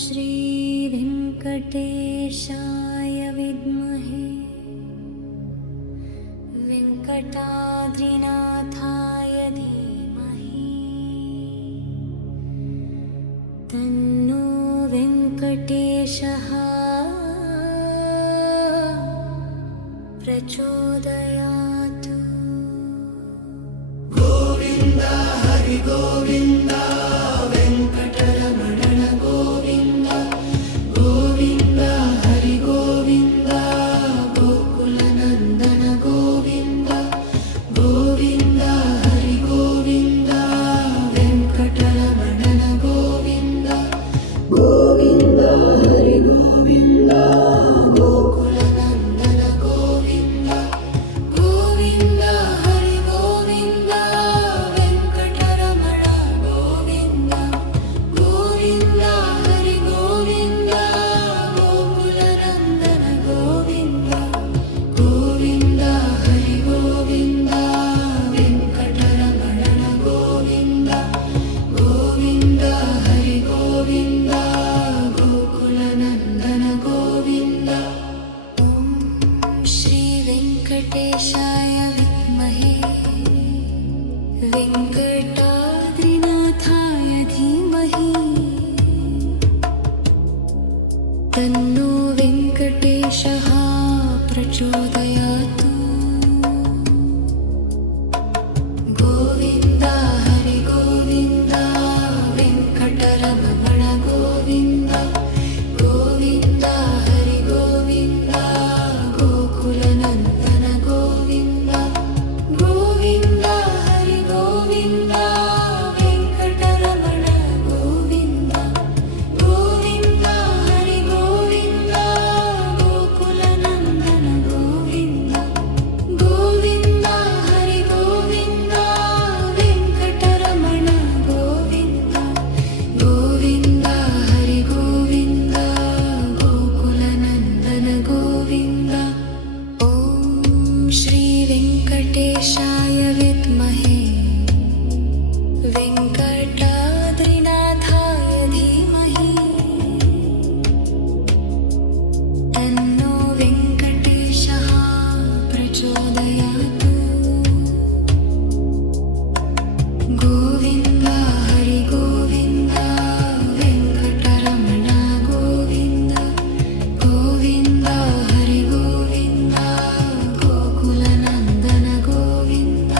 श्री वेंकटेशाय विद्महे वेंकटाद्रिनाथाय धीमहि तन्नो वेंकटेशः प्रचोदयात्। गोविंद हरि गोविंद वेंकटरमण गोविंद गोविंद हरि गोविंद गोकुलनंदन गोविंद गोविंद हरि गोविंद वेंकटरमण गोविंद गोविंद हरि गोविंद गोकुलनंदन गोविंद गोविंद हरि गोविंद वेंकटरमण गोविंद गोविंद हरि गोविंद गोकुलनंदन गोविंद गोविंद हरि गोविंद वेंकटरमण गोविंद गोविंद हरि गोविंद गोकुलनंदन गोविंद। ॐ श्री वेंकटेशाय विद्महे वेंकटाद्रिनाथाय धीमहि तन्नो वेंकटेशः प्रचोदयात्। गोविंद हरि गोविंद वेंकटरमण गोविंद गोविंद हरि गोविंद गोकुलनंदन गोविंद गोविंद हरि गोविंद वेंकटरमण गोविंद गोविंद हरि गोविंद गोकुलनंदन गोविंद गोविंद हरि गोविंद वेंकटरमण गोविंद गोविंद हरि गोविंद गोकुलनंदन गोविंद। ॐ श्री वेंकटेशाय विद्महे वेंकटाद्रिनाथाय धीमहि तन्नो वेंकटेशः प्रचोदयात्। गोविंद हरि गोविंद वेंकटरमण गोविंद गोविंद हरि गोविंद गोकुलनंदन गोविंद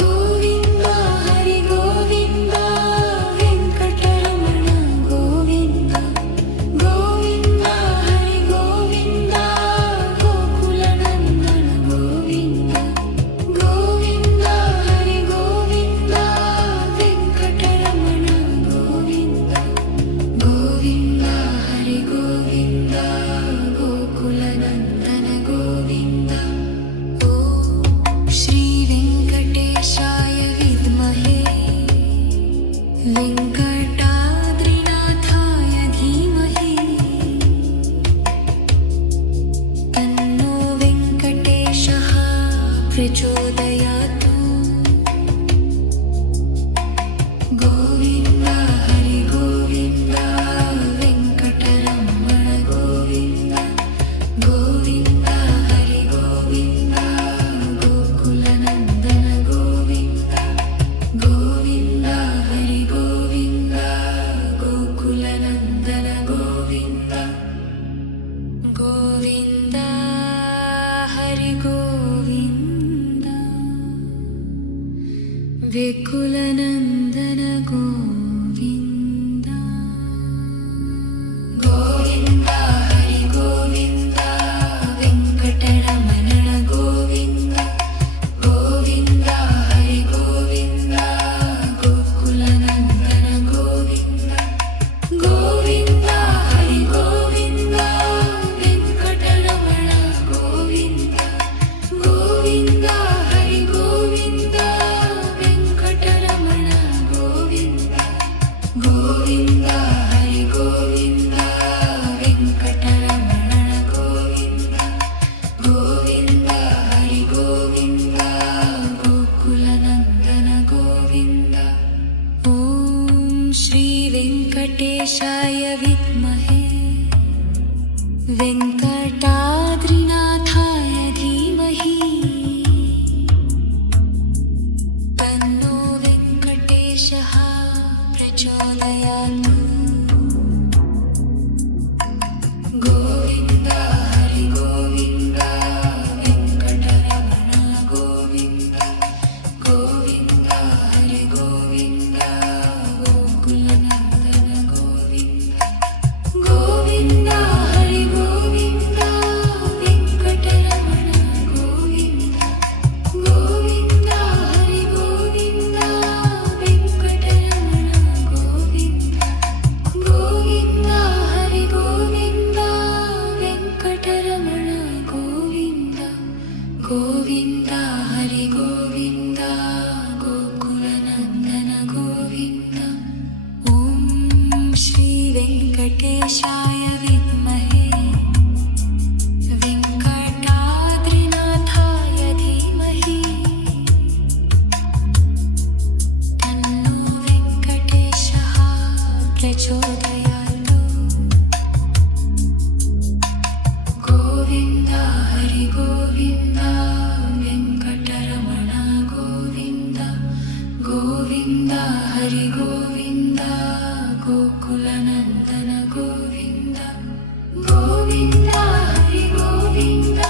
गोविंद हरि गोविंद वेंकटरमण गोविंद गोविंद हरि गोविंद गोकुलनंदन गोविंद गोविंद हरि गोविंद वेंकटरमण गोविंद गोविंद हरि गोविंद गोकुलनंदन गोविंद। ॐ श्री वेंकटेशाय विद्महे वेंकटाद्रिनाथाय धीमहि तन्नो वेंकटेशः प्रचोदयात्। गोविंद हरि गोविंद वेंकटरमण गोविंद गोविंद हरि गोविंद गोकुलनंदन गोविंद गोविंद हरि गोविंद गोकुलनंदन गोविंद गोविंद हरि गोविंद वेकुलनंदन गोविंद गोविंद हरि गोविंद वेंकटरमण गोविंद गोविंद हरि गोविंद गोकुलनंदन गोविंद गोविंद हरि गोविंद वेंकटरमण गोविंद गोविंद हरि गोविंद वेंकटरमण गोविंद गोविंद हरि गोविंद वेंकटरमण गोविंद गोविंद हरि गोविंद गोकुलनंदन गोविंद। ॐ श्री वेंकटेशाय वेङ्कटेशाय विद्महे वेङ्कटाद्रिनाथाय धीमहि तन्नो वेङ्कटेशः प्रचोदयात्। गोविन्द हरि गोविन्द वेङ्कटरमण गोविन्द गोविन्द हरि गोविन्द गोकुलनन्दन गोविन्द गोविन्द हरि गोविन्द वेङ्कटरमण गोविन्द गोविन्द हरि गोविन्द वेङ्कटरमण गोविन्द गोविन्द हरि गोविन्द वेङ्कटरमण गोविन्द गोविन्द हरि गोविन्द गोकुलनन्दन गोविन्द। ॐ श्री वेङ्कटेशाय विद्महे वेङ्कटाद्रिनाथाय धीमहि तन्नो वेङ्कटेशः प्रचोदयात्। गोविन्द हरि गोविन्द वेङ्कटरमण गोविन्द गोविन्द हरि गोविन्द गोकुलनन्दन गोविन्द गोविन्द हरि गोविन्द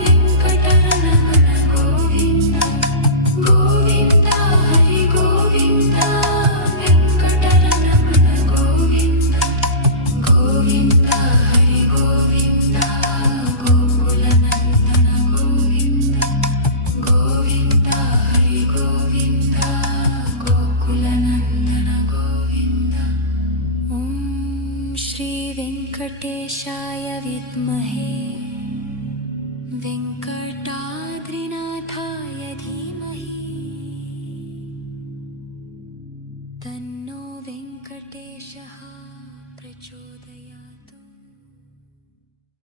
वेङ्कटरमण गोविन्द गोविन्द हरि गोविन्द वेङ्कटरमण गोविन्द गोविन्द हरि गोविन्द गोकुलनन्दन गोविन्द गोविन्द हरि गोविन्द गोकुलनन्दन गोविन्द। ॐ श्री वेङ्कटेशाय विद्महे वेङ्कटाद्रिनाथाय धीमहि तन्नो वेङ्कटेशः प्रचोदयात्।